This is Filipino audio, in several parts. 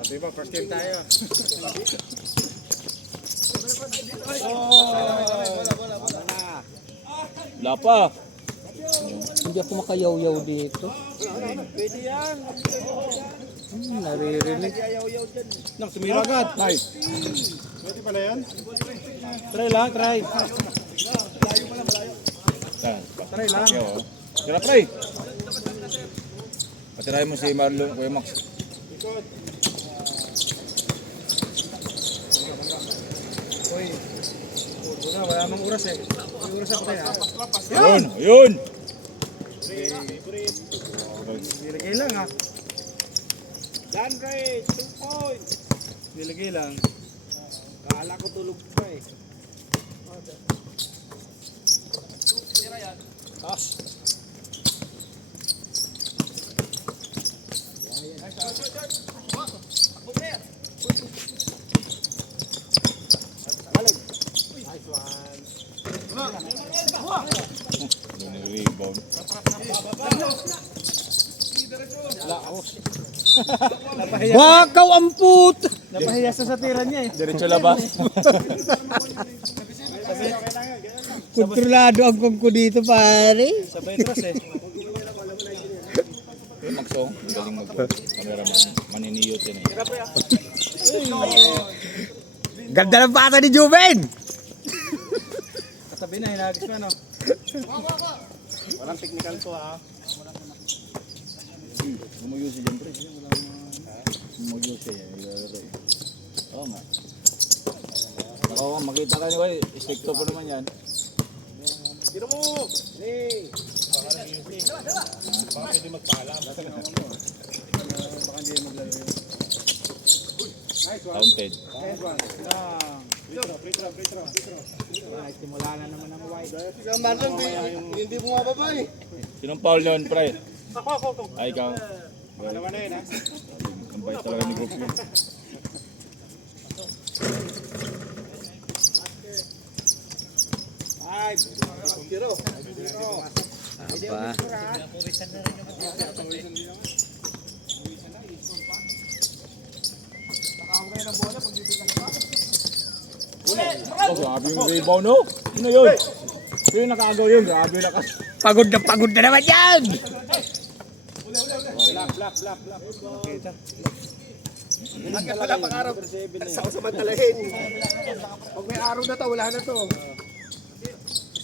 Sabi ba, first game tayo. Wala pa. Hindi ako makayaw-yaw dito. Pwede yan. Naririnig. Nak, sumira agad. Nice. Pwede pala yan? Try lang, try. Try lang. Tira pre. Patirahin mo si Marlon, Kuya Max. Uy. Wala namang oras eh. May oras ako tayo. Yun, yun. Nilagay lang ha. Dan rate, 2 points. Nilagay lang. Kala ko tulog pa eh. Taas. Rebound. Bakaw ang put! Napahiya sa tira niya eh. Diretso labas. Kontrolado ang kongko dito, pare. Sabay tras eh. Kuya Max, oh. Galing mag-cameraman. Maniniyot yan eh. Ganda ng bata ni Juven! Katabi na, hinagis pa no. Walang technical to ha. Gumuyo si Jan pre. Gumuyo siya. Oo nga. Ako, makita ka niya, istikto pa naman yan. Tira mo! Hey! Baka pwede magpaalam. Baka hindi maglaro yun. Nice one. Counted. Nice one. Free throw. Simula na naman ang wide. Hindi mo mababa eh. Sinong foul nun, pre? Ako. Ay, ikaw. Ano na yun ha? Ang bait talaga ni group yun. Tiro. Apa? Oh, grabe yung rebound, no? Ano yun? Yung nakagaw yun, grabe yung nakas. Pagod na naman yan! Black. Hanggang pala pang araw. Sa samantalahin. Pag may araw na to, wala na to.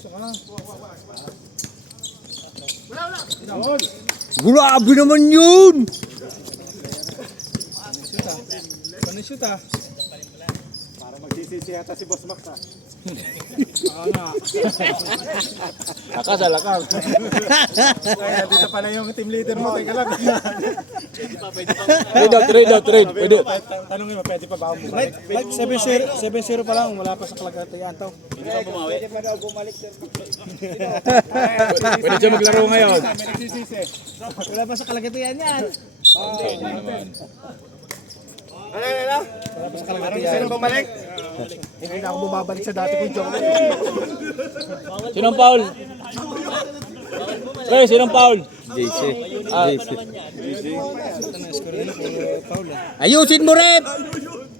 Wala. Grabe naman yun! Shoot ah. Para magsisisi yata si Boss Max ah. Lakas. Kaya dito pala yung team leader mo. Teka lang. Trade out. Pwede. Tanongin mo, pwede pa ba ako bumalik? Like 7-0 pa lang, wala pa sa kalagatian to. Hindi pa bumawi? Pwede pa daw bumalik sir. Pwede siya maglaro ngayon. May nagsisisi. Wala pa sa kalagatian yan. Okay, naman. Wala pa sa kalagatian. Sino bumalik? Hindi na ako bumabalik sa dati kong joke. Sinong foul? Pre, sinong foul? JC. Ito na, score nila po Paula. Ayusin mo, Rep!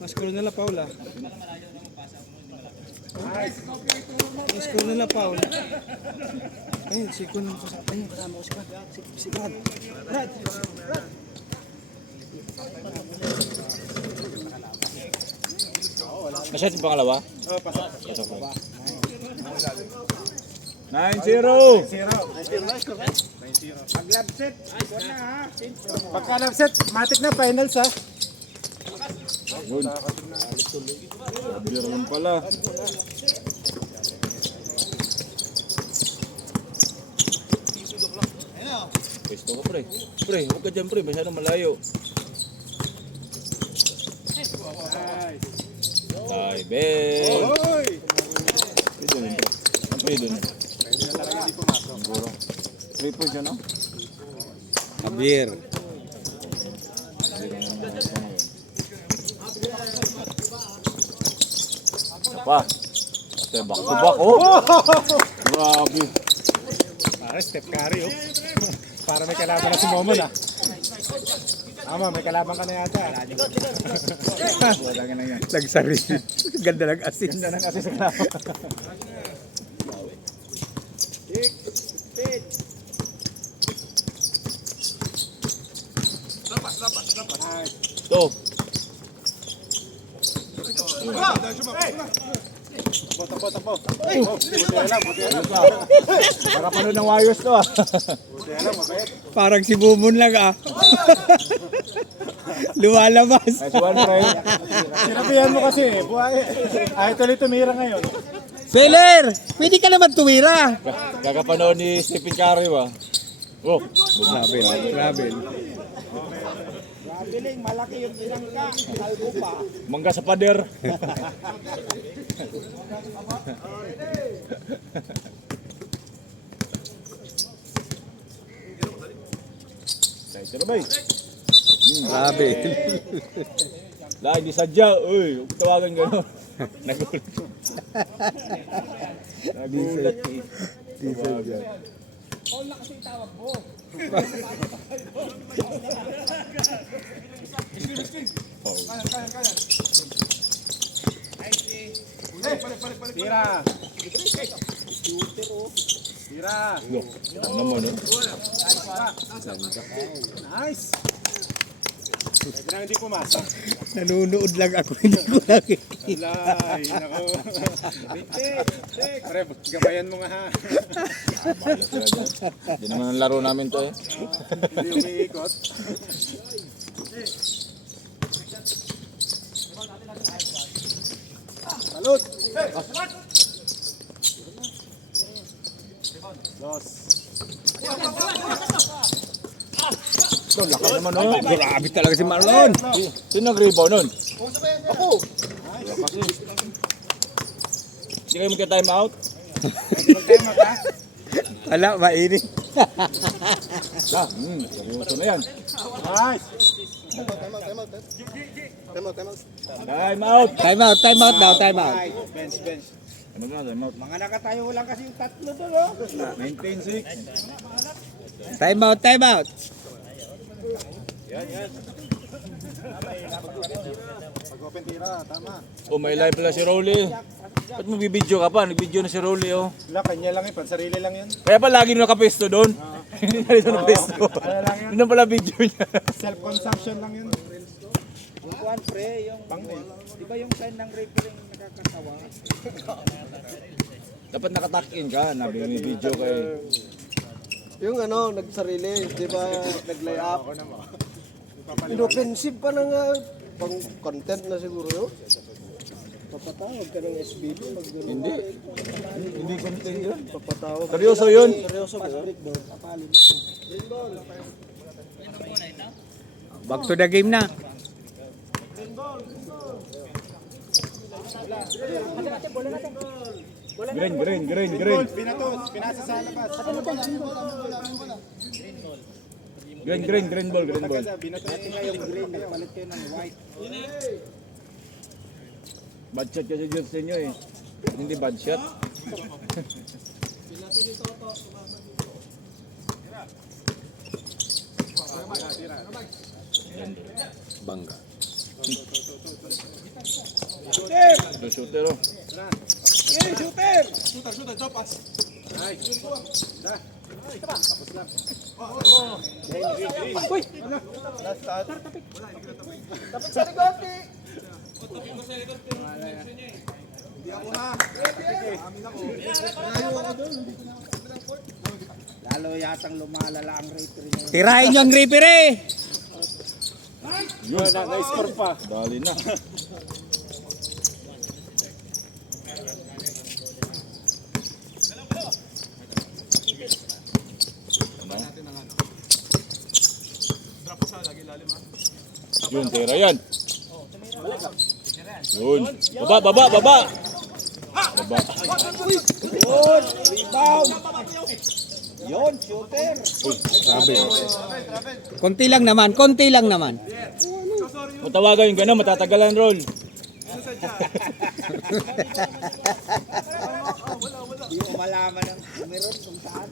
Score nila Paula. Score nila Paula. Ayun, si Kun. Ayun, kasama ko si Brad. Brad. Masyad yung pangalawa? Oh, pasok. 9-0. Pag lab set, pagka lab set, matik na finals ha. Yun. Biro lang pala. Pwesto ko pre. Pre, huwag ka dyan pre. Masyadong malayo. Ay, Ben. Hoy! Pwede nun pre. Pwede nun. Pwede na talaga hindi pumasok. Siguro. 3 points yan, no? Kabir. Isa pa. Ate, back to back, oh. Grabe. Pare, step carry oh. Para may kalaban na si Momon ah. Tama, may kalaban ka na yata. Wala ka na yan. Nagsari. Ganda ng asin. Ganda ng kasi sa kalaban. To. Tapo. Para panood ng wires to ah. Parang si Bumon lang ah. Lumalabas. Nice one, Ray. Sinabihan mo kasi, buhay. Ay, tuloy tumira ngayon. Seller, pwede ka naman tumira. Kakapanood ni Stephen Curry ba? Oh, Grabe, grabe. Biling, malaki yung binangka. Kalbo pa. mangga sa pader. Excited na ba eh? Grabe. Lagi di sadya. Uy, huwag tawagan gano'n. Nagulat. Nagulat eh. Tawagan. Tira. Tira. Ano naman no? Nice. Pwede na hindi pumasa. Nanonood lang ako, hindi ko nakikita. Alay, nako. Pare, gabayan mo nga ha. Hindi naman ang laro namin to eh. Hindi umiikot. Salut! Dos. Ito, lakas naman no? Grabe talaga si Marlon. Sino nag-rebound nun? Ako! Lakas eh. Hindi kayo magka-time out? Magtema ka? Wala, mainit. Seryoso na yan. Nice! Time out! Time out daw, time out. Nice. Bench. Ano na, time out? Mga nakatayo lang kasi yung tatlo doon, oh. 19-6. Time out. Pag-open tira, tama. Oh, may live pala si Rolly. Ba't magbibideo ka pa? Nagbideo na si Rolly oh. Wala, kanya lang yun. Pansarili lang yun. Kaya pa lagi nakapesto doon. Hindi na dito nakapesto. Ano lang yun? Yun na pala video niya. Self-consumption lang yun. Yung kuwan pre, yung di ba yung sign ng referee nakakatawa? Dapat nakatakin ka. Nabi may video kay... Yung ano, nagsarili, di ba, nag-lay up. Inoffensive pa na nga, pang content na siguro yun. Papatawag ka ng SBB, mag-gano'n. Hindi. Hindi content yun. Papatawag. Seryoso yun. Seryoso ba yun? Back to the game na. Green. Pinatos, pinasa sa labas. Green ball. Binatos nga yung green, nagpalit kayo ng white. Bad shot kasi dyan sa inyo eh. Hindi bad shot. Bangga. The shooter oh. Lalo yatang lumalala ang referee niya. Tirahin nyo ang referee. Yun, na-score pa. Dali na. Yun, tira yan. Yun. Baba. Baba. Rebound! Yon, shooter! Grabe. Konti lang naman. Kung tawagan yung gano'n, matatagalan roll. Hindi mo malaman ang meron kung saan.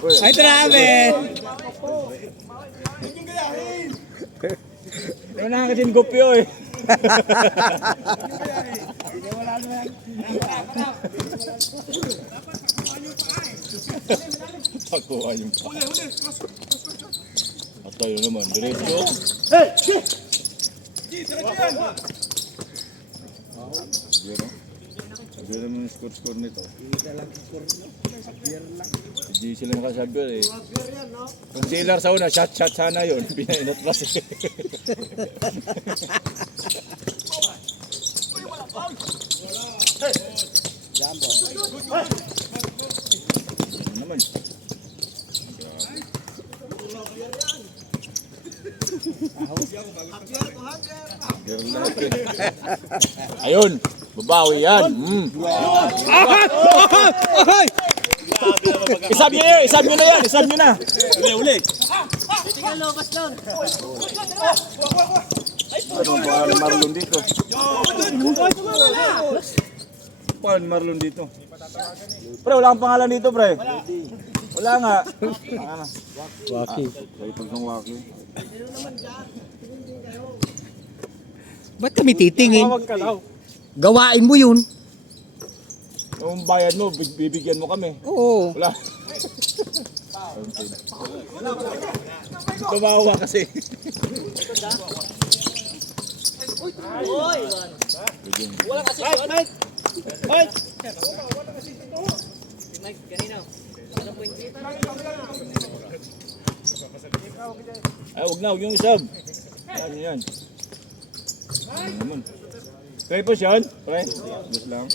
Ay, travel! Yung nakakasin gupyo eh. Pagkuha yung pa. At tayo naman, diretso. Sabihan naman yung score nito. Hindi sila makasagot eh. Kung dealer sa una, shot sana yun. Pinainat pa siya. Ano naman? Ayun, babawi yan. Ay! Isab nyo na, isab nyo na yan, isab nyo na. Uli. Ano ang pangalan Marlon dito? Paano Marlon dito? Pre, wala kang pangalan dito, pre. Wala nga. Waki. Kaya pag ng waki. Ba't kami titingin? Tawag ka daw. Gawain mo yun. Yung bayad mo, bibigyan mo kami. Oo. Wala. Tumawa kasi. Wala kasi doon. Mike! Si Mike, kanina. Ano po yung Ay, huwag yung isab. Yan. Ano naman? Tripos yan, pre. Gusto lang.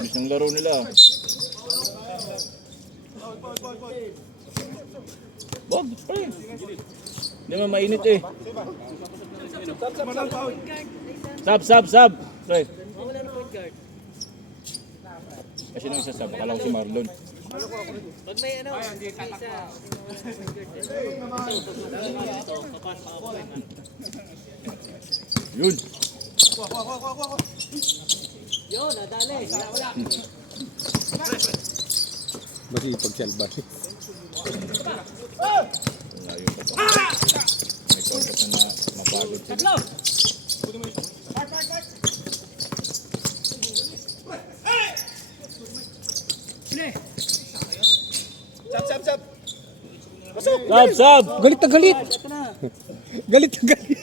Bilis ng laro nila. Wag, pre. Hindi man mainit eh. Sab. Pre. Kasi nung isa sab, akala ko si Marlon. Pag may ano, may isa. Yun. Yun, nadali. Wala. Masipag salba. Layo pa po. May kontak na mapagod sila. Sab! Galit na galit. Galit na galit.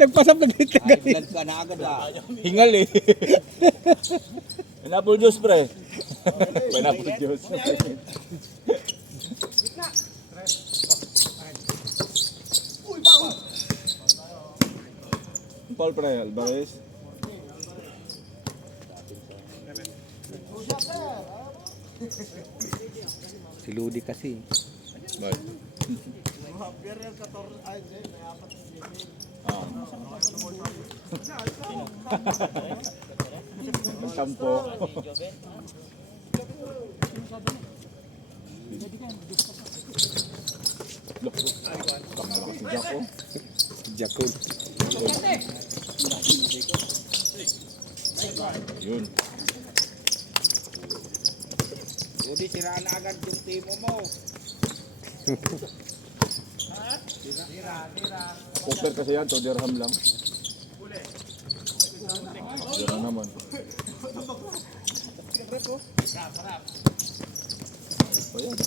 Nagpasap na galit na galit. Hingal eh. Pineapple juice, pre. Pineapple juice. Paul, pre. Alvarez. Si Ludi kasi. Bye. Sampo. Si Jaco. Jakun. Yun. Hindi, siraan na agad yung timo mo. Cooper kasi yan, 2 dirham lang. Dirham naman. O yan.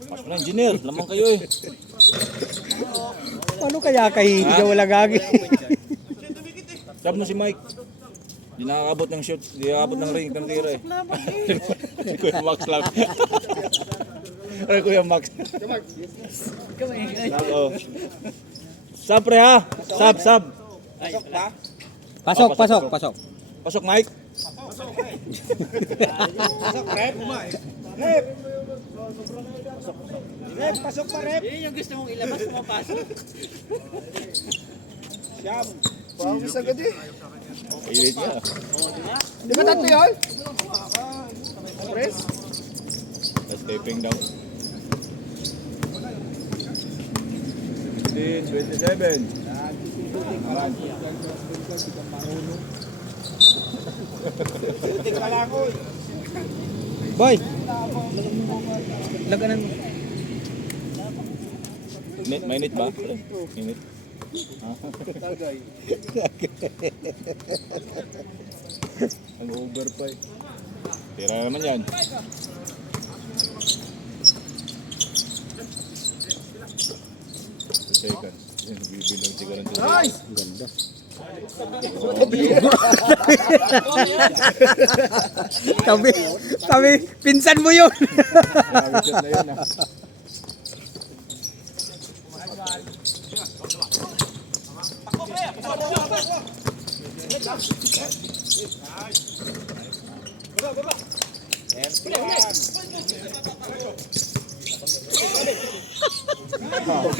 Pasok na, engineer. Lamang kayo eh. Paano kaya kayo hindi ka wala gagi? Sab mo si Mike. Di nakakabot ng shoot. Di nakakabot ng ring. Kang tira eh. Si Kuya Max lang. Ay, Kuya Max. Oo. Sab pre ha. Sab. Pasok. Pasok Mike. Rep, pasok pa, Rep. Yun yung gusto mong ilabas, pumapasok. Siyam. Pawis agad eh. Ilit niya. Di ba tatlo yun? Press? Tapos taping down. 15, 27. Shooting ka lang ko. Boy! Laganan mo. Mainit ba? Mainit. Ang over pa eh. Tira naman yan. Seconds. Yan, bibilang siguro ng Nice! Ang ganda. Tabi, pinsan mo yun. Grabe shot na yun ah.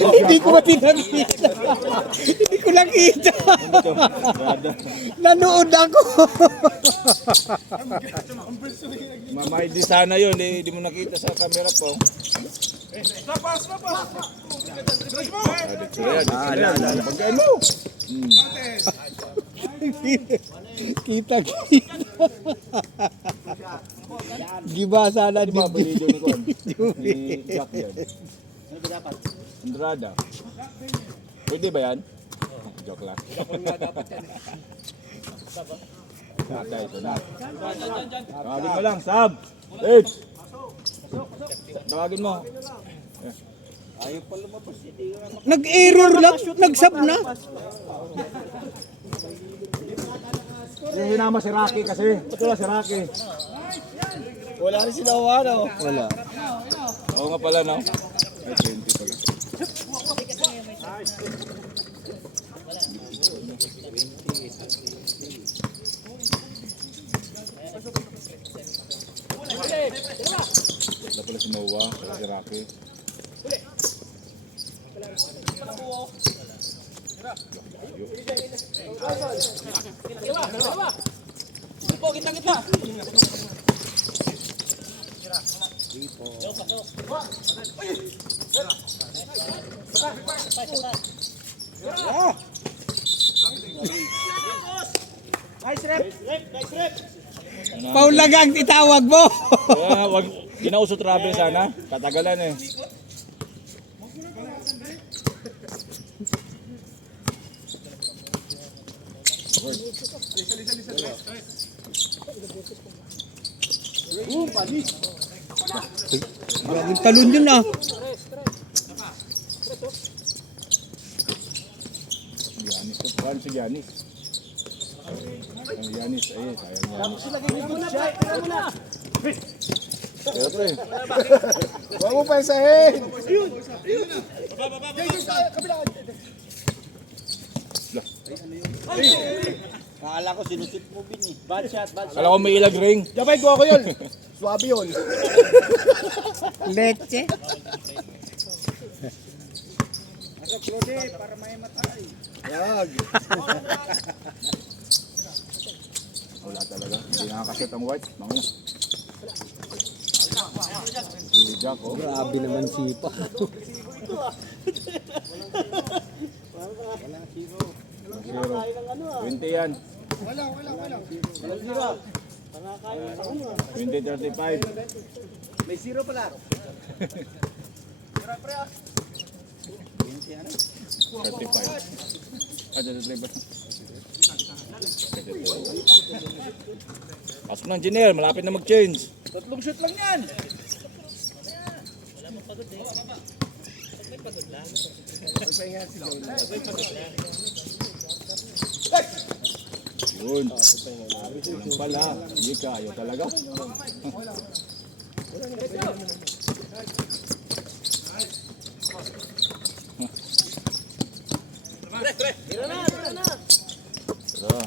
Hindi ko matinakita. Hindi ko nakita. Nanood ako. Mamay di sana yun, di mo nakita sa camera po. Pagkain mo! Kita. Giba sana Di ba di. video ni Juan? Ni Jack yan. Andrada. Pwede ba yan? Joke lang. Natay, ito na. Tawagin mo lang, Sab! Edge! Tawagin mo. Ayaw pa lumabas. Hindi ka naman. Nag-error lang, nagsab na. Yung hinama si Rocky kasi. Ito lang si Rocky. Wala rin sinawa, no? Wala. Oo nga pala, no? Ay, 20 pala. Ito pala si Noah, si Rocky. Paul Lagang itawag mo. Kaya wag, ginauso travel sana. Katagalan eh. Maraming talon yun ah. Giannis to. Kuhan si Giannis. Ang Giannis, ayun. Sayang Giannis. Pero pre. Huwag mo pensahin! Akala ko sinusip mo bin eh. Bad shot, bad shot. Kala ko may ilag ring. Jabay ko ako yun! Swabe yun! Leche. Nasa Claude, para may matay. Yag! Wala talaga. Hindi nakakashoot ang white. Mango. Si Jack, oh. Grabe naman sipa. Zero. 20 yan. 20-35. May zero pala. 35. Ah, 35. Pasok ng engineer, malapit na mag-change. Tatlong shoot lang yan. Yun. Yun pala. Hindi ka, ayaw talaga. Tara.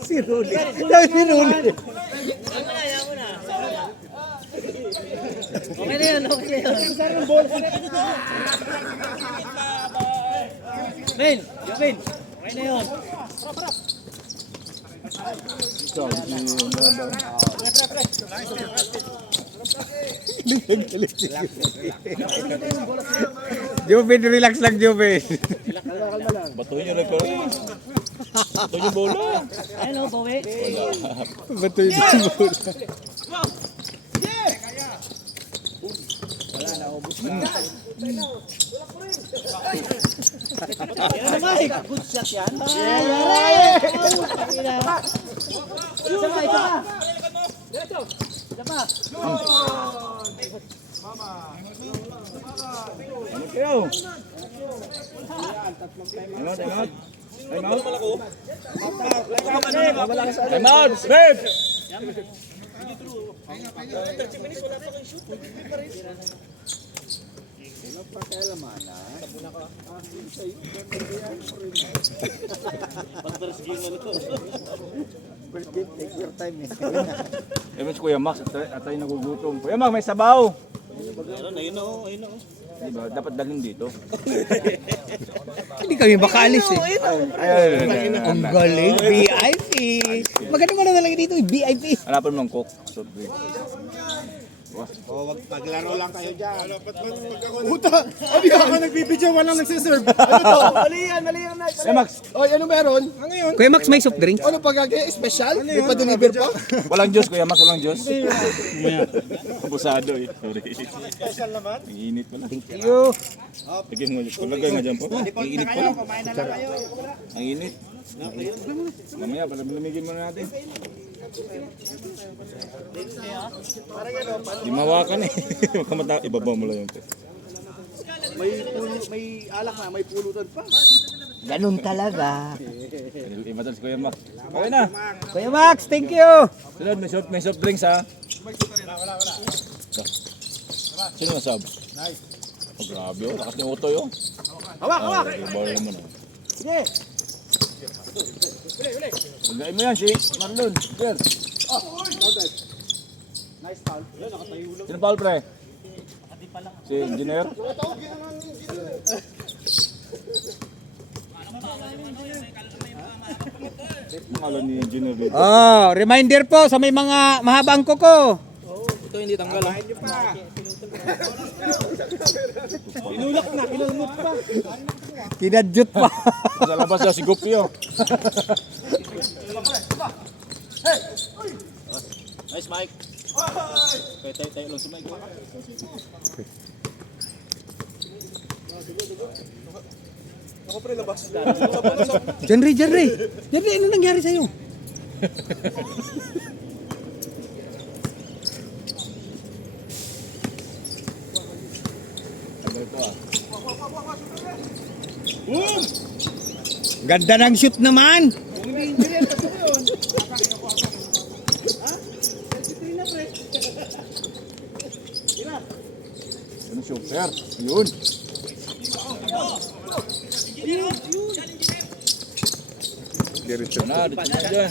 Si Ruli. Sabi si Ruli. Okay na yun, okay na yun. Jovin! Jovin! Okay na yun. Jubin, relax lang Jubin. Batuhin nyo referee. Batuhin yung bola. Ayun o, bawi. Bato yung bola. Yan na, Mike. Good shot yan. Isa pa, isa pa. Isa pa. Ano kayo? Time out, time out. Time out. Time out, Smith! First game, take your time eh. Ewan si Kuya Max, at tayo nagugutom. Kuya Max, may sabaw! Diba? Dapat dalhin dito. Hindi kami makaalis eh. Ayun. Ang galing, VIP. Maganda mo na lang dito, VIP. Hanapan mo ng coke. Soft drink. Maglaro lang kayo dyan. Puta! Abi ako nagbibidyo, walang nagsiserve. Ano to? Mali yan na. Kuya Max, Oy, ano meron? Ano yun? Kuya Max, may soft drink? Ano pagkagaya? Special? May pa-deliver pa? walang Diyos, Kuya Max, walang Diyos. Abusado eh. Sorry. Special naman? Ang init pala. Thank you. Lagyan mo, kulagay nga dyan po. Ang init pala. Kumain na lang kayo. Ang init. Mamaya, palamigin muna natin. Di mawakan eh. Makamata, ibaba mo lang yung test. May alak na, may pulutan pa. Ganun talaga. Iba si Kuya Max. Okay na. Kuya Max, thank you. Sunod, may soft drinks ha. Sino nasab? Oh, grabe oh. Lakas ng utoy oh. Hawak! Bawal naman oh. Sige. Hugain mo yan si Marlon. Sir. Nice foul. Nakatayo lang. Sino foul pre? Si engineer? Ang alam ni engineer dito. Oh, reminder po sa may mga mahabang kuko. Ito hindi tanggal ah. Inulak na, kinalmot pa. Kinadyot pa. Sa labas siya si Guppy oh. Nice Mike. Tayo lang si Mike. Ako pre, labas. Jenry, ano nangyari sa'yo? Tagal ito ah. Ganda ng shoot naman. Ano super? Yun. Diretso na dyan.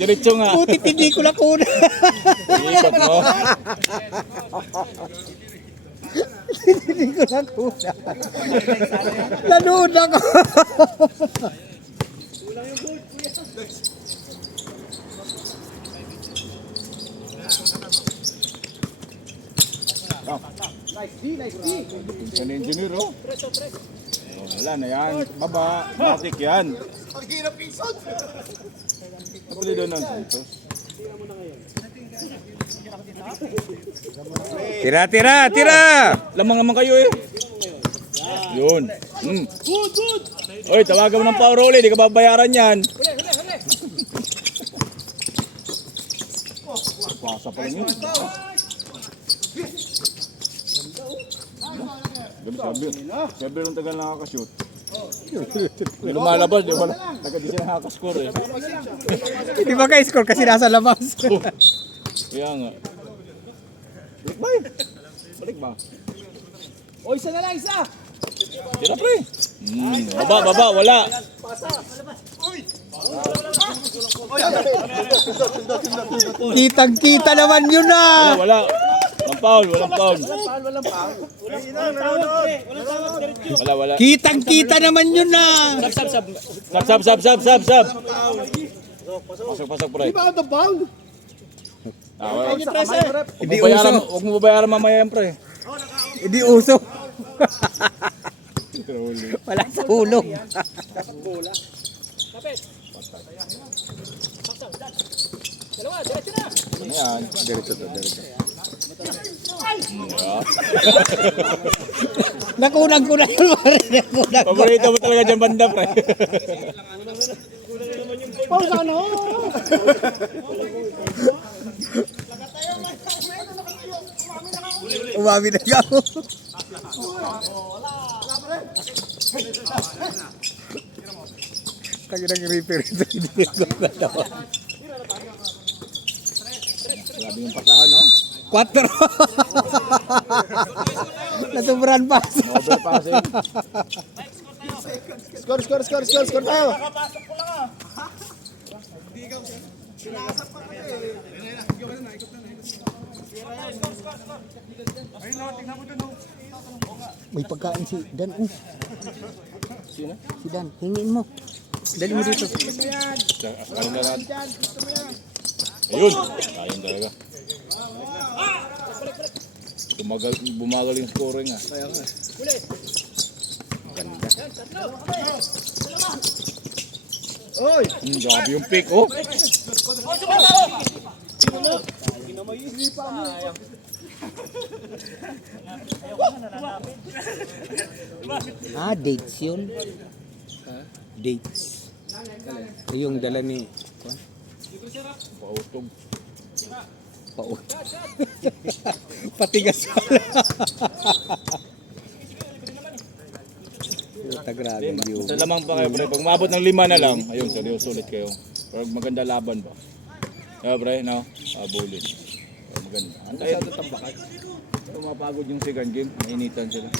Diretso nga. Puti, hindi ko na kuna. Ikot mo. Hindi ko na kuna. Nanood ako. Yan ang engineer oh. Oh, wala na yan. Baba. Matik yan. Ang hirap isot. Napuli doon ng Santos. Tira. Lamang naman kayo eh. Yun. Oy, tawagan mo ng power roll eh. Di ka babayaran yan. Pasa pa lang yun. Sabi rin tagal nakakashoot. Hindi lumalabas, di ba? Di siya nakakascore eh. Hindi ba ka-score kasi nasa labas? Kaya nga. Balik ba eh? Balik ba? O, isa na lang, isa. Tira pre. Baba, wala. Kitang-kita naman yun na. Wala. Walang foul. Wala. Kitang-kita naman yun na. Sab. Pasok pre. Di ba out of bound? Huwag mo bayaran mamaya yan pre. Hindi uso. Wala sa hulog. Yan. Diretso to, diretso. Yeah. Nakunang ko na yun, pare. Nakunang ko. Paborito mo talaga dyan banda pre. Paul, sana ho! Umami na ka. Kaya nang repair ito. Hindi ko na daw. Grabe yung pasahan no? 4. Nasubran pa. Overpassing. Score tayo! May pagkain si Dan. Sino? Si Dan, hingin mo. Dali mo dito. Ayun na natin. Ayun. Ayun talaga. Bumagal yung scoring ah. Ganda. Oy! Grabe yung pick oh. Dates yun. Dates. Yung dala ni Pautog. Paut. Patigas pala. Puta, grabe yung Sa lamang pa kayo pre. Pag maabot ng 5 na lang, ayun seryoso ulit kayo. Pero maganda laban ba? Yeah, pre, no? Abulin. Maganda. Antayin. Pero mapagod yung second game. Mainitan sila.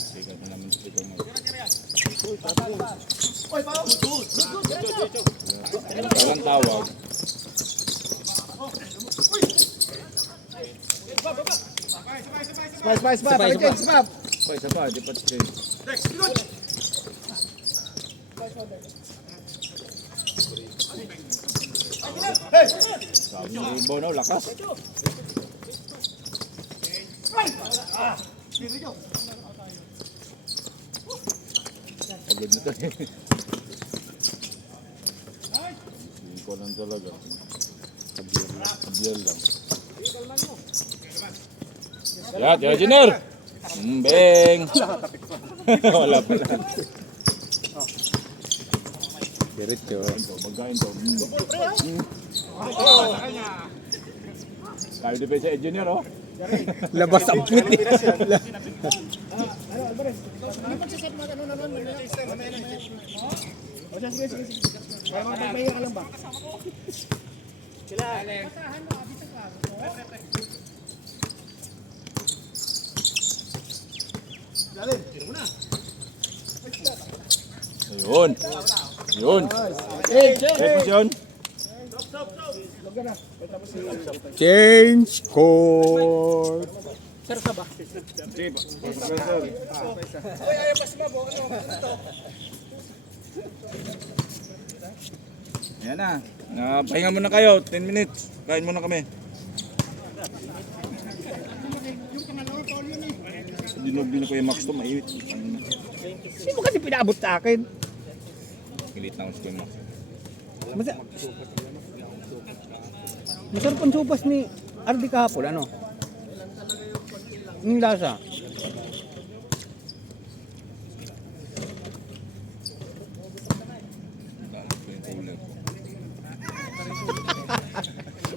Sikat na naman ito mo. Walang tawag. Spice pa, James pa! Pa, isa pa, di pa change. Sabi ng ibo, no? Lakas. Pagod na to eh. Hindi ko lang talaga. Kabiel lang. Yan, yan, Junior! Beng! Wala pala. diretso. Magkain to. Kaya di pa siya engineer, oh. Labas ang puti. Ayun. Yun. Reposyon. Change court. Yan na. Pahinga muna kayo. 10 minutes. Kain muna kami. Dinog din ko yung Max to. Mainit. Sino kasi pinabot sa akin? Kilit na ako sa Max. Masarap ang sopas ni Ardi kahapon, ano? Yung lasa.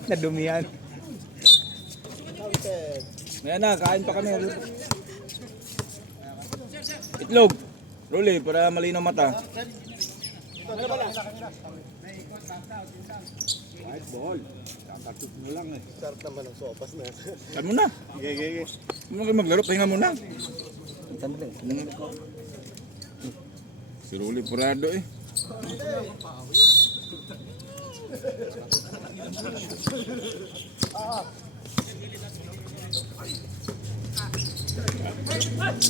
Nadumihan. Ayan na, kain pa kami. Itlog. Rolly, para malinaw mata. Sarap naman ang sopas na. Kain muna. Gege. Huwag mo kayo maglaro, pahinga muna. Sandali. Si Rolly, purado eh.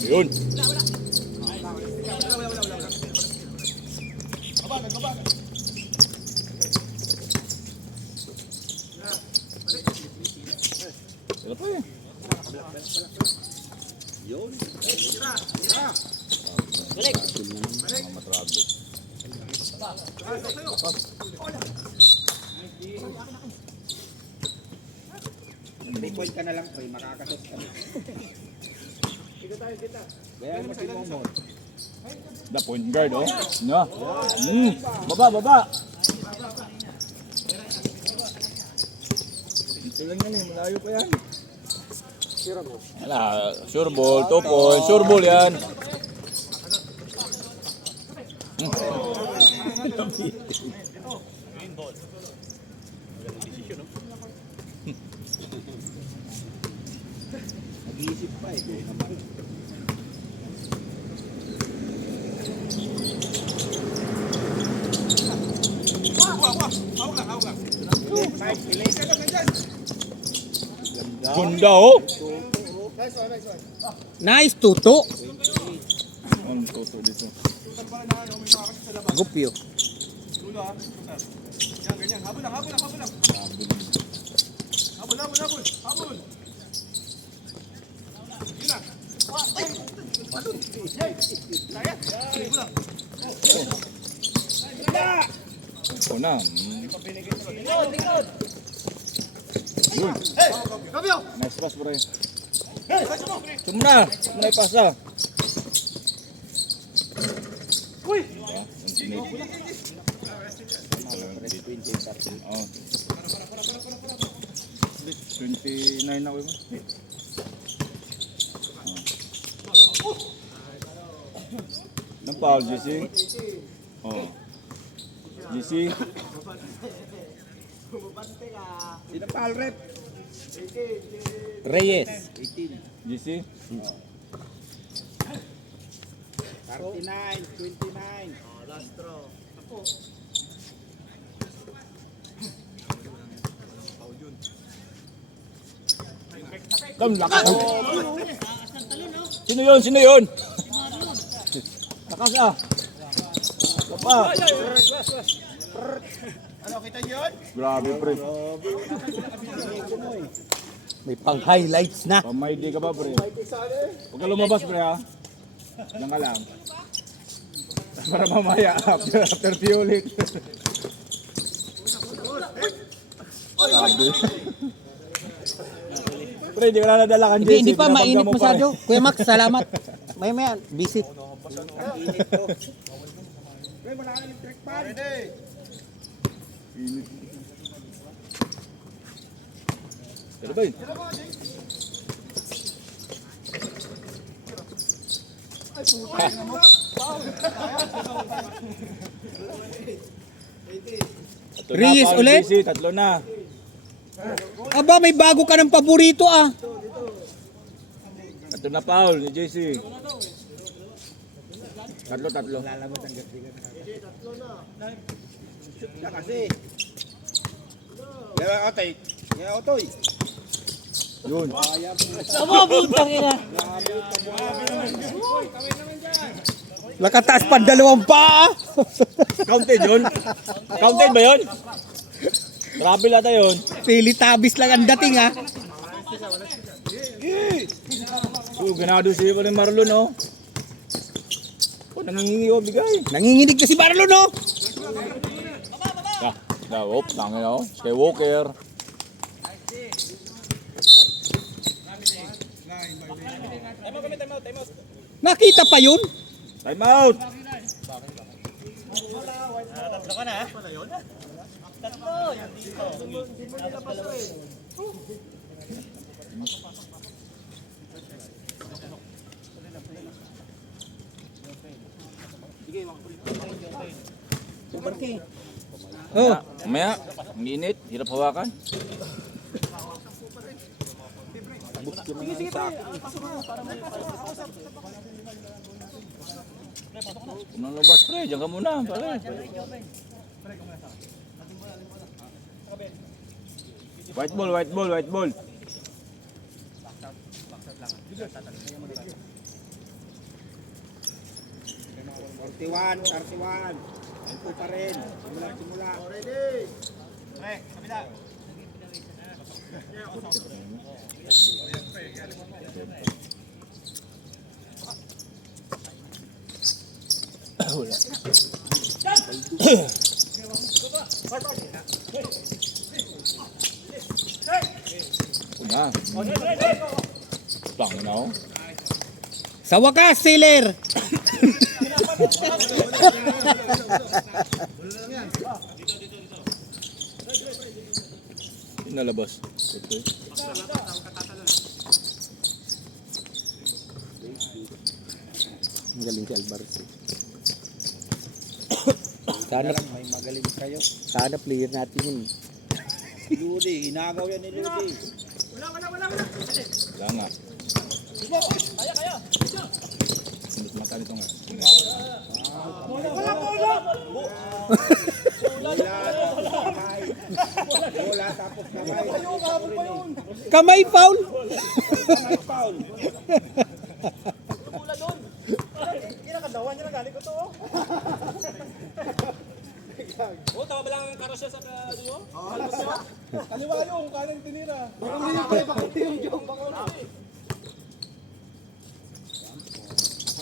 Yun. Sila pa eh. Mga matrabot. May point ka na lang, pre. Makakasos ka. Kaya mo si Momot. The point guard, oh. No. Baba, baba. Ito lang yan eh, malayo pa yan. Wala, sure ball, 2 points, sure ball yan. Nag-iisip pa eh. Kaya naman. Ganda, oh. Nice, tuto. Ang toto dito. Gupyo. Ito na. Yun. Nice pass, bro. Sumuna. Sumuna ipasa. Uy! Oh. 29 na ako yun. Nang foul, JC? Oh. JC? Sino pa, Alrep? Reyes. 18. JC? 39, 29. Come, lakas. Sino yun? Sino yun? Lakas ah. Papa. Ano, kita niyo yun? Grabe, pre. May pang highlights na. Pamaydi ka ba, pre? Huwag ka lumabas, pre, ha? Diyan ka lang. Para mamaya, after the ulit. Grabe. Pre, di ka na nadala kan JC. Hindi pa binabangga mainit mo pa masyado. Kuya Max, salamat. Maya, busy. Ang init ko. Pre, wala ka electric fan. Init. Ano ba yun? Tatlo na, Reyes foul, ulit? JC, tatlo na. Aba, may bago ka ng paborito ah. Tatlo na foul ni JC. Tatlo. Lalabot ang gabi ka na. Shoot ka kasi. Kaya otoy. Kaya otoy. Yun. Nakataas pa 2 paa. Counted yun? Counted ba yun? Grabe lata yun. Pilitabis lang ang dating ah. Ganado siya pa rin Marlon, oh. Oh, nangingi oh, bigay. Nanginginig ka si Marlon no? Op, tangin oh. Skywalker. Nakita pa yun? Time out. Oh, Mamaya, ang init, hirap hawakan. Sige, sa akin. Kung nalabas pre, diyan ka muna. Pare. White ball, white ball, white ball. Tarsiwan. Ayun po pa rin. Simula. Ready. Pre, kabila. Wala. Una. Tang na oh. Sa wakas, sailor! Nalabas. Okay. Ang galing si Alvarez. Sana lang, may magaling kayo. Sana player natin yun. Ludi, hinagaw yan ni Ludi. Wala nga. Hindi mata nito nga. Bola tapos kamay. Kamay foul! Foul.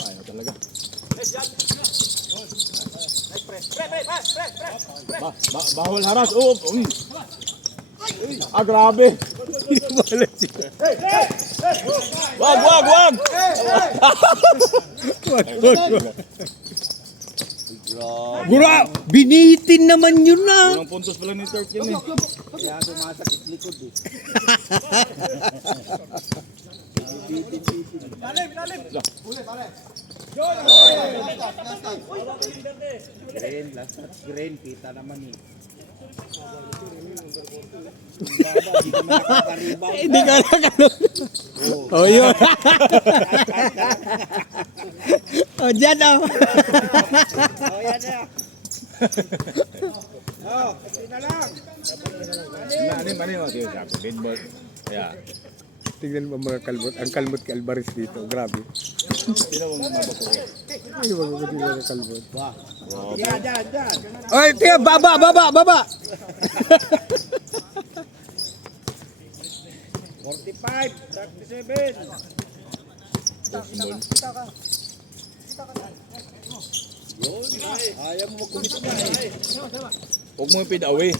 Ay, na talaga. Bawal haras. Oh, ah, grabe. Wag. Gura! Binitin naman yun na! Unang puntos pala ni Turk yun eh. Kaya sumasakit likod eh. Green, last touch green, kita naman eh. Hindi ka makakaribaw. Hindi ka nakalo. Oh, yun. Oh, dyan oh. Oh, yan na. Oh, kasi na lang. Manin. Okay, sabi. Dead ball. Kaya, Tingnan mo mga kalbot. Ang kalbot kay Alvarez dito. Grabe. sino mong mabako? Ay, magagod yung mga kalbot. Diyan. Oy, tiya, baba! 45, 37. Yun, ayaw mo kumit na eh. Huwag mo yung away.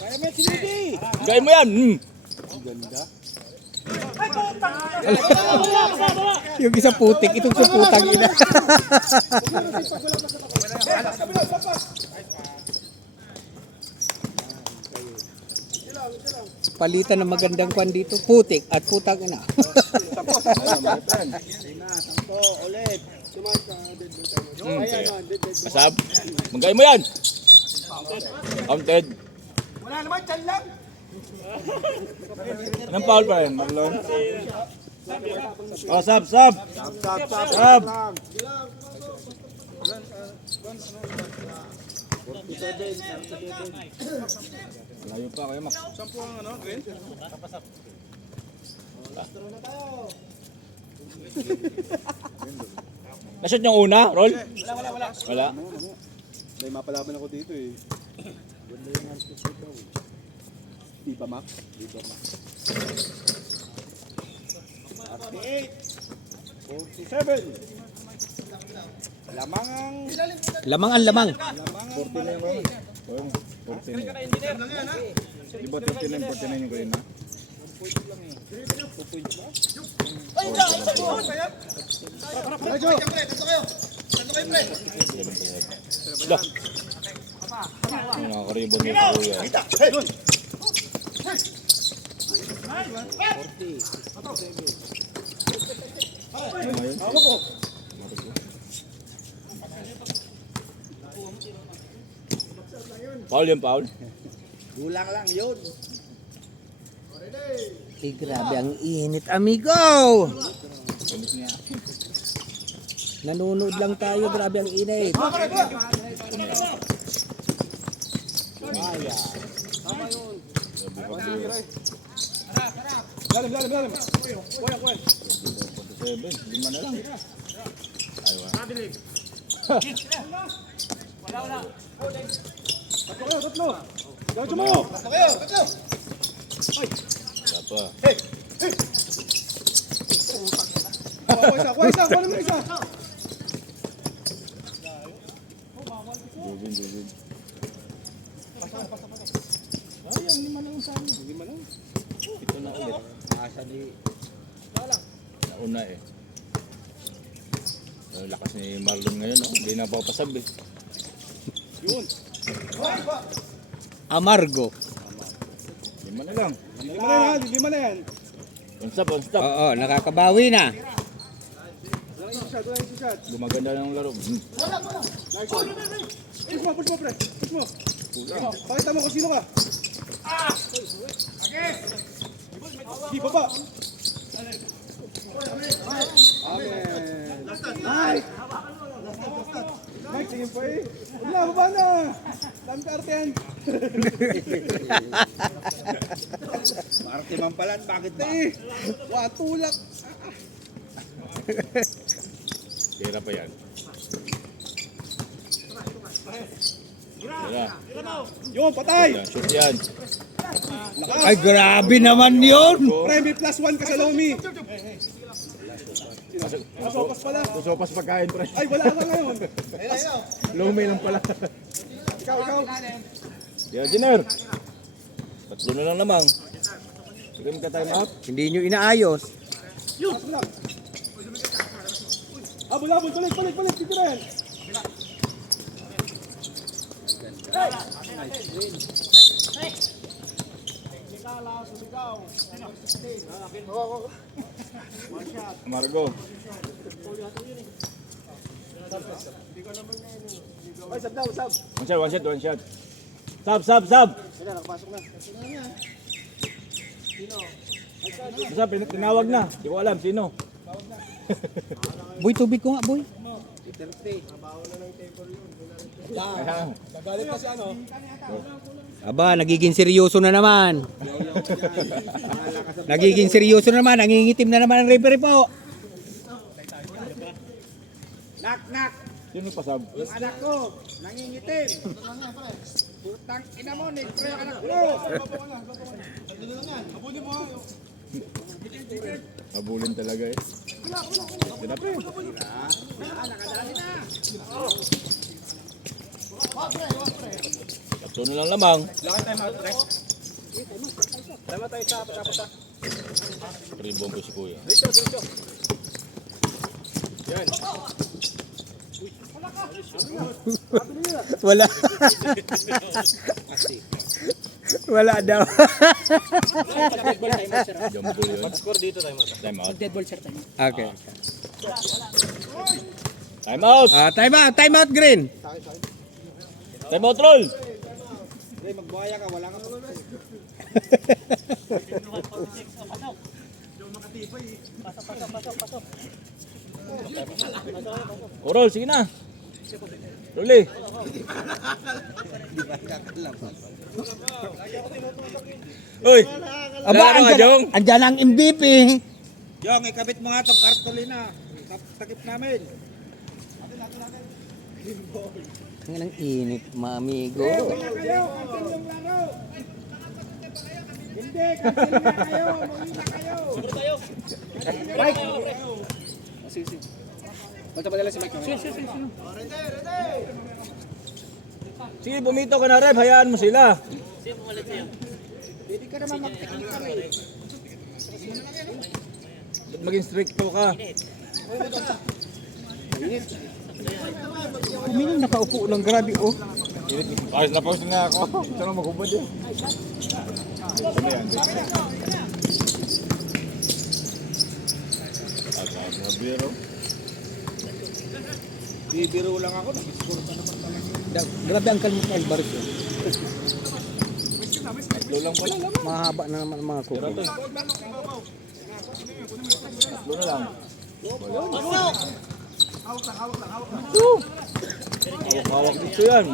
Kaya may sinidi. Gaya mo yan. Yung isa putik, itong sa putang ina. Palitan ng magandang kwan dito, putik at putang ina. Sampo, ulit. Asab. Magay mo yan. Counted. Wala naman, dyan lang. Anong foul pa rin, Marlon? Oh, sab. Sab. Malayo pa kayo, Max. Nashoot yung una, roll? Wala. May mapalaban ako dito eh. Di ba, Max? 47. Lamang ang lamang. 40 na yung roll. 40 na yun. Di ba 39 yung green na? Lah. Nakakaribon mo po yan. Foul yun, foul. Gulang lang yun. Eh, grabe ang init, amigo! Nanonood lang tayo, grabe ang init. Lalim, lalim, lalim. 47, 5 na lang. Tatlo. Gawin mo. Wala pa. Kuha isa. Kuha naman isa. Dugin. Sayang, 5 lang sa amin. 5 lang. Ito na ulit. Nasa ni... Nauna eh. Ang lakas ni Marlon ngayon, oh. Hindi na papasab eh. Yun. Amargo. 5 na lang. 5 na yan. 5 na yan. On stop. Oo, nakakabawi na. Wala yung shot. Gumaganda ng laro. Nice one. Push mo, pre. Push mo. Pakita mo kung sino ka. Di baba. Amen. Nice. Nice, sige pa eh. Wala, baba na. Dami ka arte yan. Marte man pala, bakit ba? Watulak. Tira pa yan. Tira. Yun, patay. Yan, shoot yan. Ay, grabe naman yun! Premi plus 1 ka sa Lomi. Kasopas pala. Kusopas pagkain, pre. Ay, wala ka ngayon. Low may lang pala. Ikaw. Yeah, Jenner. 3 na lang namang. Sige ka time out. Hindi nyo inaayos. Abol, balik. Titira yan. Margo. Ay, sab daw, sab. One shot. Sab. Sila, nakapasok na. Basta tinawag na. Hindi ko alam sino. Boy, tubig ko nga, boy. Nagalit na si ano. Aba, nagiging seryoso na naman. Nagiging seryoso na naman. Nangingitim na naman ang referee po. Nak! Sino pasab? Yung anak ko, nangingitim. Putang ina mo, nagpre ang anak ko. Habulin talaga eh. Sila pre. Nakadali na. Tatlo na lang lamang. Tama tayo sa tapos sa. Ribong ko si kuya. Wala. Wala daw. Jumbo yun. Score dito time out. Okay. Time out. Time out, Green. Time out roll. Pre, magbuhaya ka, wala ka. O roll, sige na. Rolly. Uy. Aba, Laro ka, Jong. andyan ang MVP. Jong, ikabit mo nga itong kartolina. Takip namin. Ang init, mamigo. Kayo, cancel yung laro. Hindi, cancel na kayo. Mag-ina kayo. Mike. Sige. Basta padala si Mike. Sige. Sige, bumito ka na, Reb. Hayaan mo sila. Pwede ka naman mag-technical eh. Ba't maging stricto ka? Kumilang nakaupo lang, grabe oh. Ayos na post na ako. Saan ako maghubad yun? Ano yan? At biro. Bibiro lang ako, nag-score pa naman talaga. Grabe ang kalmot ng Alvarez. Oh. Tatlo lang pala laman. Mahaba na naman ang mga kuko. Tatlo na lang. Hawak dito yan.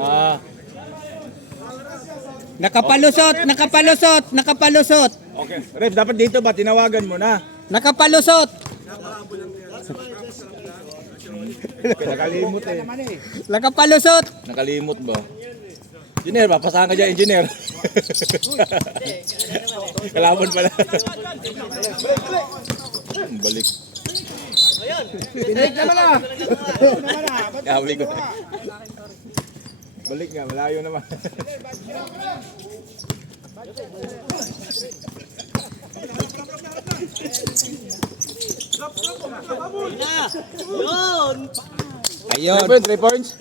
Ah, Nakapalusot. okay. Ref, dapat dito ba tinawagan mo na? Nakapalusot. Nakalimot eh. Nakapalusot. Nakalimot ba? Engineer, papasahan ka dyan, engineer. Kalaban pala. Balik. Pinalik naman ah. Kawali ko. Balik nga, malayo naman. Ayun. 3 points?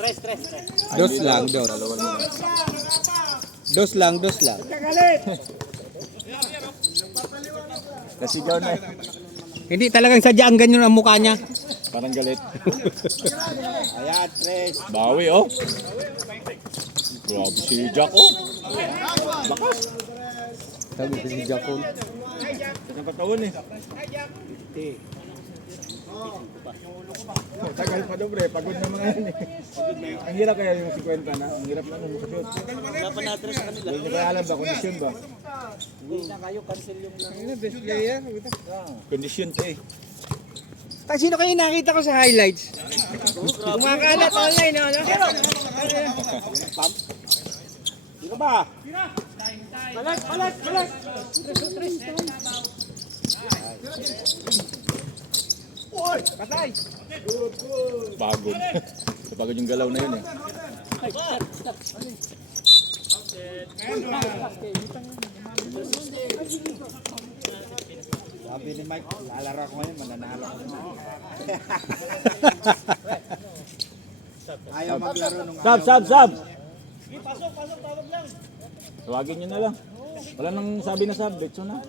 Dos lang. Dos lang. Nasigaw na eh. Hindi talagang sadya ang ganyan ang mukha niya. Parang galit. Ayan, tres. Bawi oh. Grabe si Jack oh. Sabi si Jacon. Nakataon eh. Tagal pa dobre, pagod na mga yan eh. Ang hirap kaya yung 50 na, ang hirap na nung shoot. Wala pa na-address sa kanila. Hindi kaya alam ba, kondisyon ba? Best player. Kondisyon to eh. Sino kayo nakita ko sa highlights? Kumakalat online, ano? Sino ba? Patay! Pagod. Pagod yung galaw na yun eh. Sabi ni Mike, lalaro ko ngayon, mananalo ko. Ayaw maglaro nung Sab! Tawagin nyo na lang. Wala nang sabi na sab, betso na.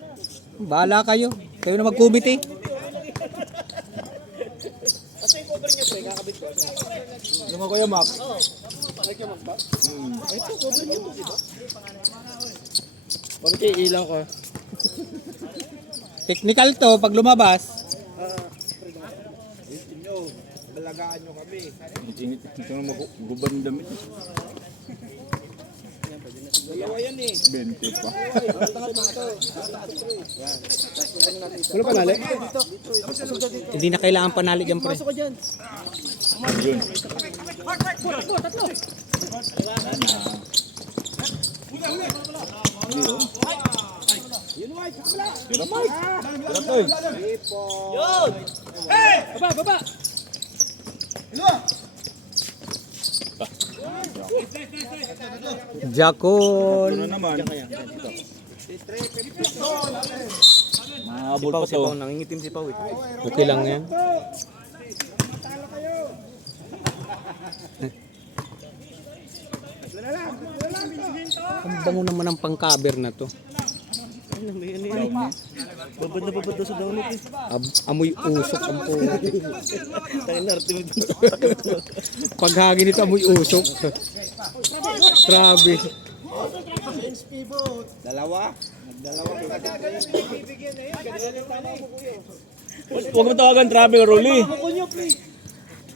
Bahala kayo. Kayo na mag-committee. Ano nga kuya Mac? Bakit iilang ko? Technical to pag lumabas. inyo, balagaan nyo kami. Ingit. Ito na maguban ng damit. Dalawa yan eh. 20 pa. Wala panali? Hindi na kailangan panali dyan, pre. Yun. Yun Mike, kabila! Tira Mike. Tira to eh. Baba! Jacon. Ito na naman. Mahabol pa to. Nangingitim si Pau. Okay lang yan. Ang bango naman ang pang-cover na to. Babad na daw sa download eh. Amoy usok ang po. Pag hangin ito amoy usok. Grabe. Dalawa? Nagdalawa. Huwag mo tawagan travel, Rolly.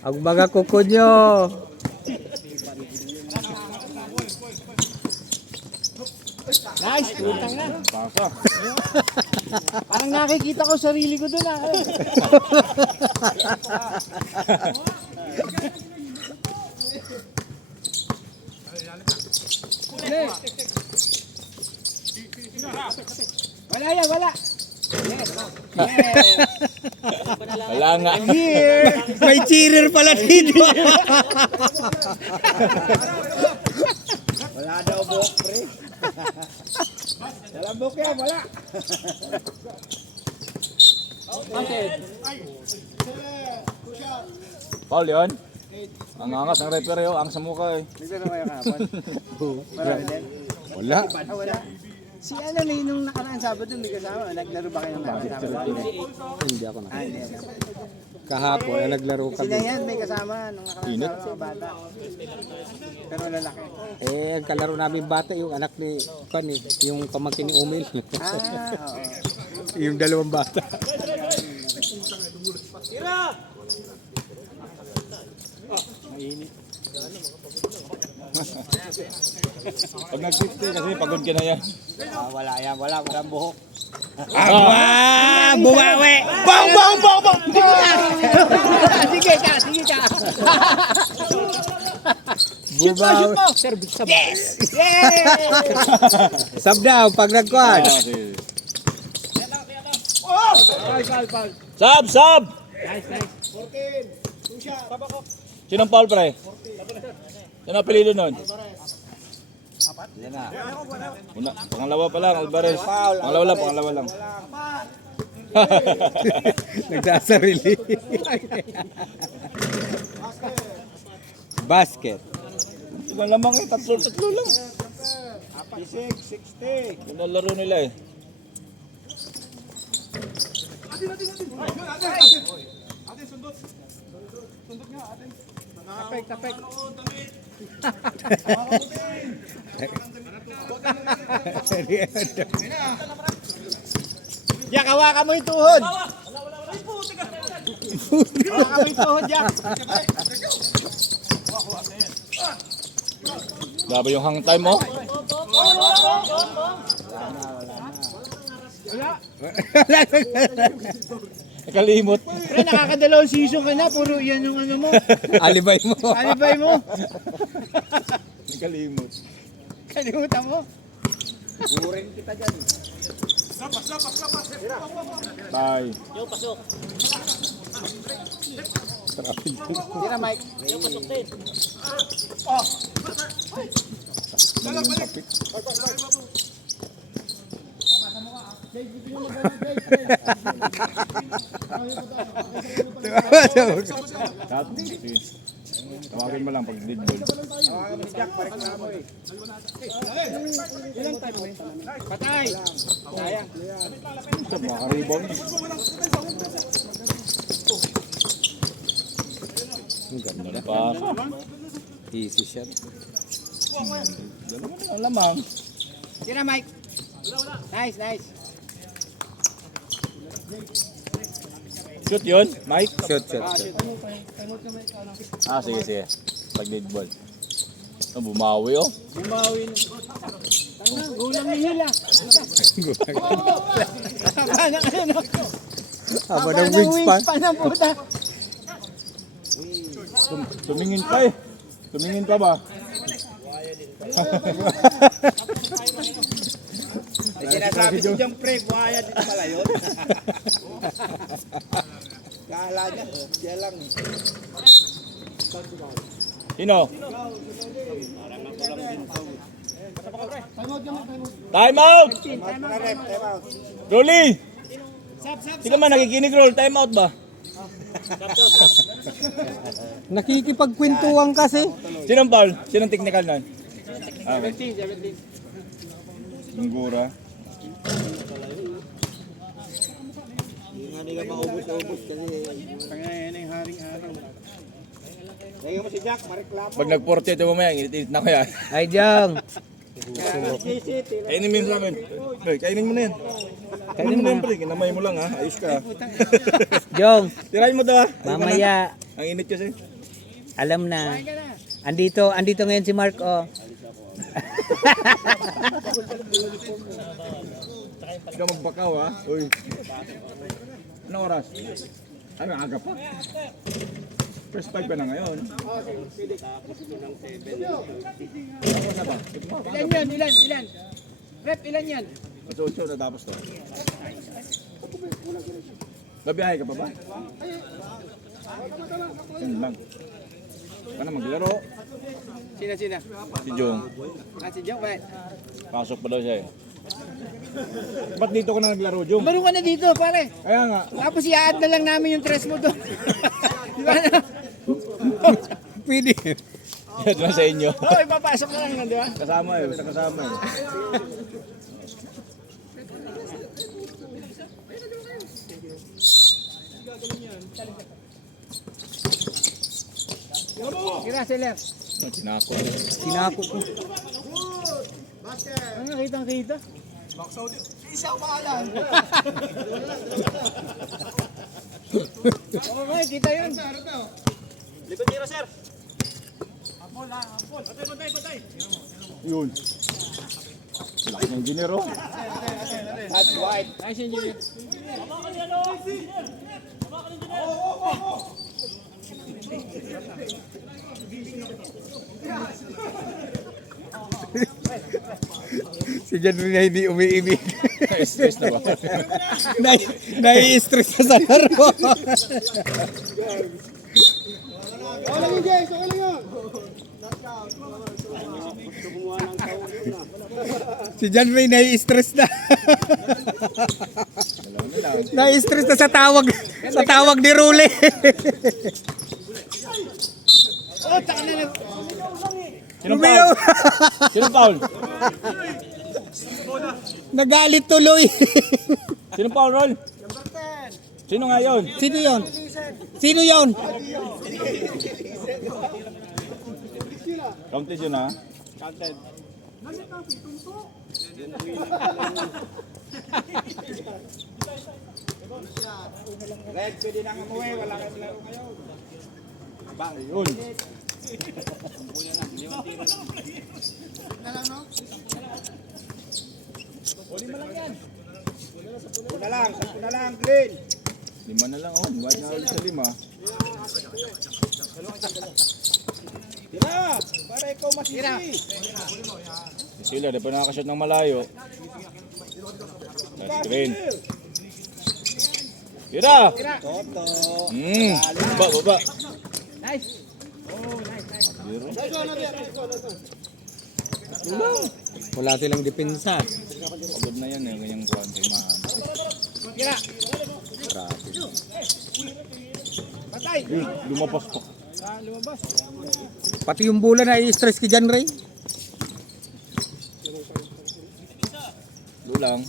Ang mga kuko nyo. Nice, utang na. Pasa. Parang nakikita ko sarili ko doon ah. Wala yan, wala. Wala nga. May cheerer pala dito. Wala daw buhok, pre. Wala buhok yan, wala. Paul yun? Ang angas ng referee, ang sa mukha eh. Dito na kaya kahapon. Wala rin din. Wala. Wala. Si ano ni nung nakaraan Sabado may kasama, naglaro ba kayo ng Sabado? Hindi ako na. Hindi. Kahapon, naglaro Sila kami. yan may kasama nung nakaraan Init. sa mga bata. Pero lalaki. Ang kalaro namin bata, yung anak ni Kan yung pamangkin ni Umil. Oo. Yung dalawang bata. Pag nag-50 kasi pagod ka na yan. Walang buhok. Bumawi! Bang! Bang! Bang! Bang! Sige ka. Bumawi! Yes! Yay! Sab daw, pag nagkuhan. Sige. Sab! Sab! Sinong foul, pre? Sino apelido nun? Una, pangalawa pa lang, Alvarez. Pangalawa lang. Nagsasarili. Basket. Sila lamang eh, tatlo lang. 60. Yun ang laro nila eh. Tapek. Jack, hawakan mo yung tuhod. Hawakan mo yung tuhod, Jack. Grabe yung hang time mo. Nakalimot. Pre, nakakadalawang season ka na. Puro yan yung ano mo. Alibay mo. Alibay mo. Nakalimot. Kalimutan mo. Bye. Tira, Mike. Sige. Tawagin mo lang pag lead ball. Patay. Sayang. Maka-rebound. Ang ganda. Pas. Easy shot. Dalawa na lamang. Tira, Mike. Nice. Shoot yun, Mike. Shot. Sige. Pag lead ball. Bumawi oh. Bumawi na. Gulang ni Hila. Haba ng ano. Haba ng wingspan. ng puta. Tumingin pa eh. Tumingin pa ba? Sinasabi si Jong Pre, buhaya din pala yun. Kala niya, siya lang. Sino? Time out! Rep, time out. Rolly! Hindi ka man nakikinig, Roll. Time out ba? Nakikipagkwentuhan kasi. Sinong foul? Sinong technical nun? Okay. 17. Yung gura. Hindi ka maubos-ubos kasi. Pangayan yung haring-haring. Lagyan mo si Jack, mareklamo. Pag nag-40 ito mamaya, init-init na ko yan. Ay, Jong. Kainin mo yun sa akin. Hey, kainin mo na yan. Kainin mo na yan, pre. Kinamay mo lang ha. Ayos ka. Jong, Tirahin mo daw ha. mamaya, Ang init kasi. alam na. Andito ngayon si Mark, oh. Hindi ka magbakaw ha. Uy. Anong oras? Ano, aga pa? First 5 ka na ngayon. Ilan yan? Ilan? Rep, ilan yan? 8 na tapos to. Babiyahe ka pa ba? Yan lang. Ka na maglaro. Sina? Si Jong. Si Jong, bakit? Pasok pa daw siya eh. Ba't dito ka na naglaro, Jong? Laro ka na dito, pare. Kaya nga. Tapos i-add na lang namin yung tres mo doon. Di ba na? Pwede. Yan lang sa inyo. Oo, ipapasok na lang, di ba? Kasama eh. Basta kasama eh. Tira, Seller. Tinako. Sinako ko. Ano nakitang-kita? Okay, kita yun. Yun. Laki ng ginero. That's white. Nice engineer. Si John Ray na hindi umiibig. Stress na ba? Nai-stress na sa laro. Okay lang yun, guys. Okay lang yun. Si John Ray nai-stress na. Nai-stress na sa tawag ni Rule. Sinong foul? Sinong foul? Nagalit tuloy. Sinong foul, Rol? Sino nga yun? Sino yon? Sino yon? Counted yun ha? Counted. Red, pwede nang umuwi. Wala kang laro ngayon. Yun. Sampu na lang, Glenn. 5 na lang oh. Wag na ulit sa 5. Tira, para ikaw masisi. Si Sila, di pa nakakashot ng malayo. Last screen. Tira! Toto. Baba. Nice. Wala silang depensa. Pagod na yan eh. Ganyang kuhan kay Mahan. Tira. Patay. Lumapas pa. Lumabas. Pati yung bola nai-stress kay John Ray. Lulang.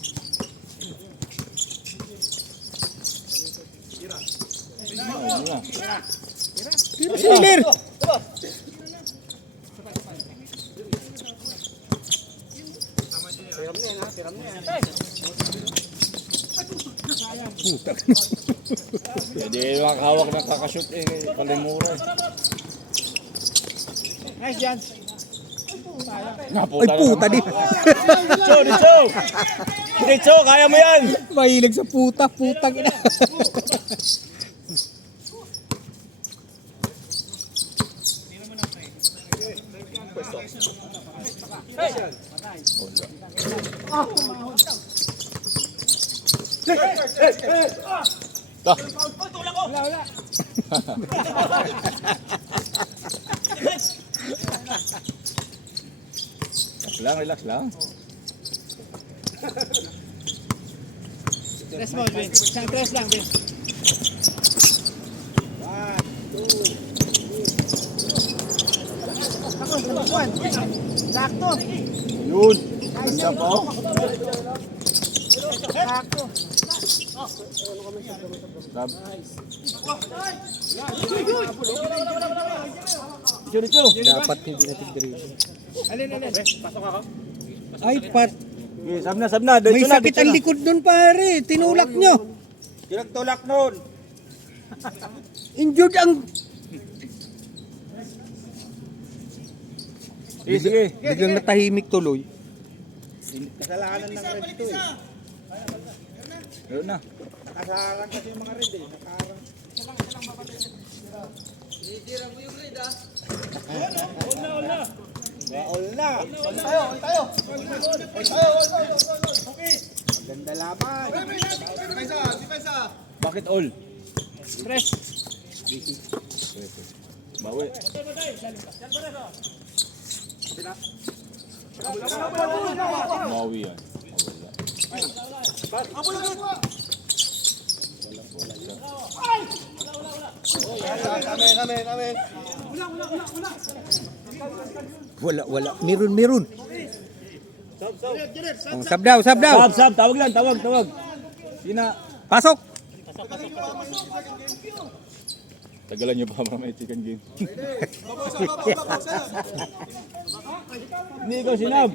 Wala. Tira Seller. Hindi makahawak ng kakashoot eh. Kalimura eh. Nice, Jan. Ay puta di. Diretso! Diretso! Kaya mo yan! Mahilig sa puta, putang ina. Relax lang. Tres mo, Ben. Isang tres lang, Ben. Sakto. Yun! Ganda po. Sakto. Stop. Diretso! Dapat hindi natin diretso. Alin. Ay pat. Okay, sab na. May sakit ang likod nun pare. Tinulak nyo. Tinagtulak nun. Injured ang... Sige. Biglang natahimik tuloy. Kasalanan ng red to eh. Ayun na. Nakaharang kasi yung mga red eh. Nakaharang. All na. Maganda laban. Bakit all? Tres. Bawi. Mawi yan. Amen. Wala. Meron. Oh, sab daw. Sab. Tawag lang. Sina. Pasok. Tagalan nyo pa para may chicken game. Hindi ko sinab.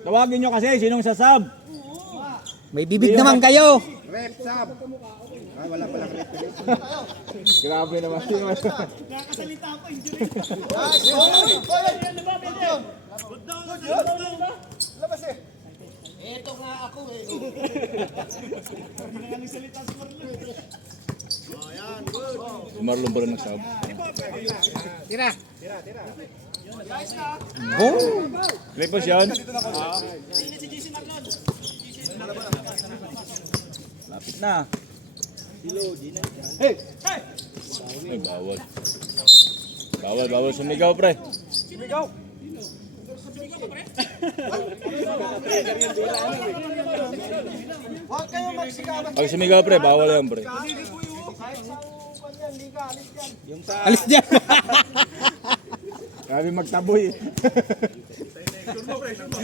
Tawagin nyo kasi sinong sasab. May bibig naman kayo. Rep sub. Ah, wala palang rep. Grabe naman. Si Marlon ba rin nagsab? Tira. Boom. Play po siya. Lapit na. Ay, bawal. Bawal sumigaw, pre. Huwag kayong magsigawan. Pag sumigaw, pre, bawal yan, pre. Kahit sa kanyan, liga, alis yan. Alis dyan. Grabe magtaboy.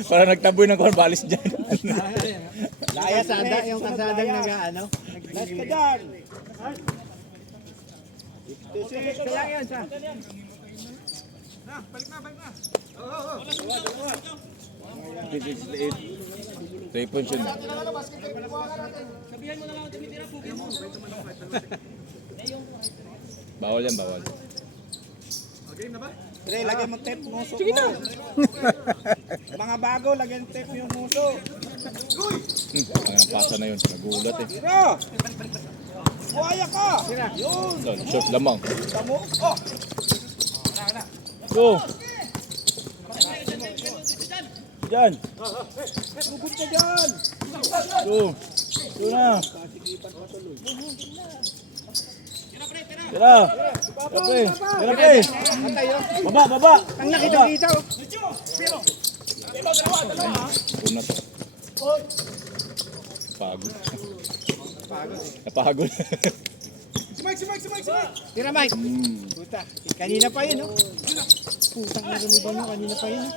Para nagtaboy ng korba, alis dyan. Laya sada yung kasadang nag-ano. Last ka dyan. Kaya yan siya. Three points yun. Bawal yan, bawal. Pre, lagyan mo tape muso. Sige na. Mga bago, lagyan tape yung muso. Ang pasa na yun, nagulat eh. Tira. Buhaya ka. Yun. Short lamang. Tamo. Oh. Go! Diyan! Lugod ka dyan. Go! Go na! Tira! Tira, pre! Tira, pre! Baba! Ang nakita-kita. Una to. Pagod. Napagod. Tira, Mike. Puta. Kanina pa yun, no? Putang na lumiban mo. Kanina pa yun.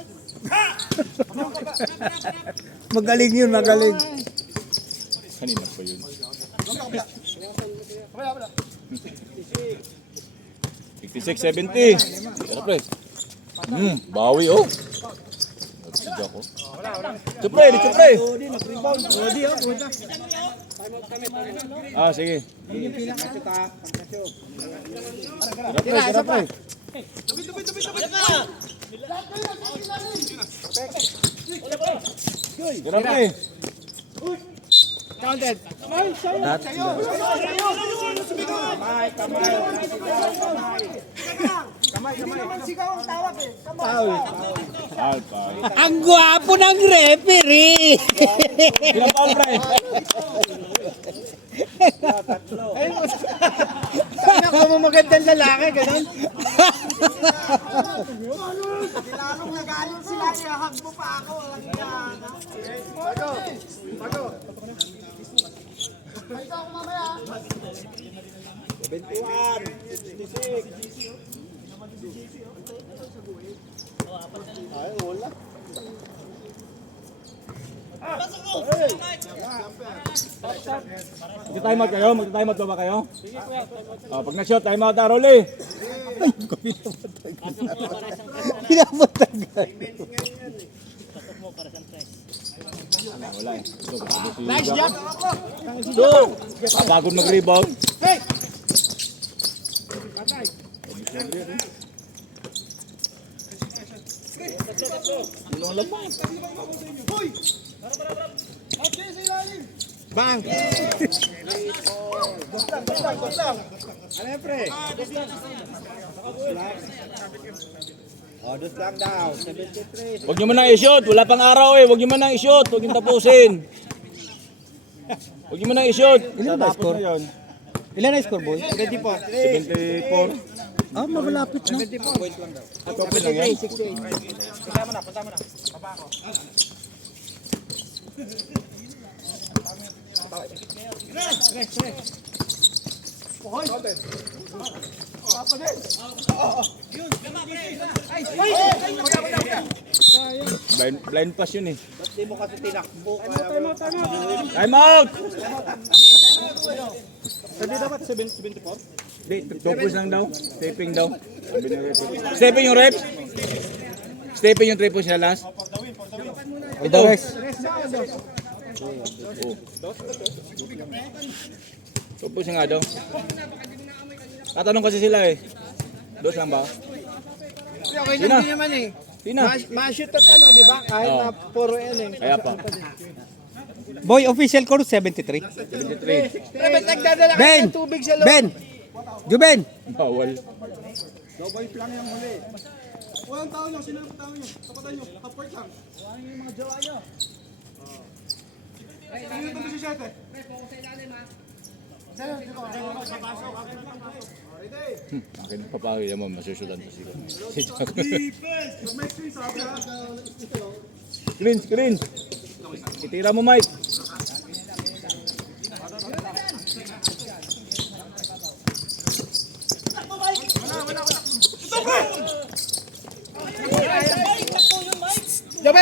Magaling yun, magaling. Kanina pa yun. 56-70. Tira, pre. Bawi, oh. Nagsiga ko. Dito, pre! Dito, pre! Odi, oh. Puta. Ah, sige. Yung pinakasyo ka. Tira, pre! Tira, pre! Counted. Kamay. Foul. Ang gwapo ng referee. Pinapaul, pre! Sana ko mo magandang lalaki, ganun. Lalong nagalit sila, ihahag mo pa ako. Bago. Ay, ako mamaya. 21, 66. Ay, wala. Magta-time out kayo? Magta-time out ba kayo? Oh, pag na-shot, time out na, Rolly. Pinapatagal. Wala eh. Nice job! Pagod mag-rebound. Bang! Ano yan, pre? Oh, dos lang daw. 73. Huwag nyo man nang i-shoot. Wala pang araw eh. Huwag nyo man nang i-shoot. Huwag nyo tapusin. Huwag nyo man nang i-shoot. Ilan ba Tatapos score? na yun. Ilan na score, boy? 74. Ah, malapit na. Open lang yan. Blind pass yun eh. Ba't di mo kasi tinakbo? Time out! Hindi dapat 74? Di, 2 points lang daw. Stepping daw. Sabi ni ref. Stepping yung ref. Stepping yung 3 points na last. Ito. Oh. 2 points nga daw. Tatanong kasi sila eh. Dos lang ba? Okay Sino? lang din naman eh. Sino? Ma-shoot at ano, di ba? Kahit Oo. na puro yan eh. Kaya pa. Boy, official score 73. 73. Pero ba't nagdadala ka Ben! ng tubig sa loob? Ben! Juben! Bawal. Walang tao nyo, sino ang tao nyo? Kapatan nyo, half-court lang. Yung mga jowa nyo. Sino ito si Sete? Akin papakita mo, masusudan to sila. Si Jack. Screen. Itira mo, Mike.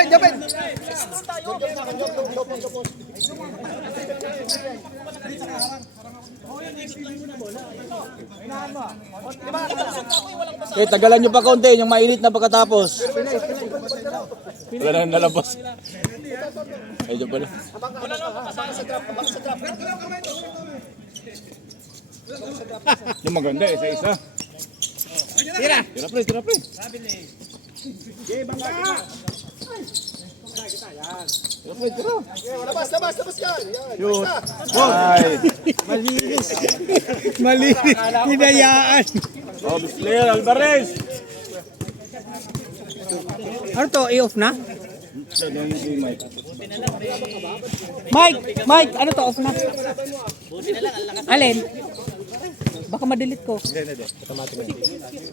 Jabin! Okay, tagalan nyo pa konti, yung mainit na pagkatapos. Wala na nalabas. Ay, dyan pala. Yung maganda, isa-isa. Tira, pre. Okay, bangka. Labas yan! Shoot. Ay. Malinis. Hinayaan. Oh, player, Alvarez. Ano to, i-off na? Siya doon si Mike. Mike, ano to, off na? Alin? Baka madelete ko.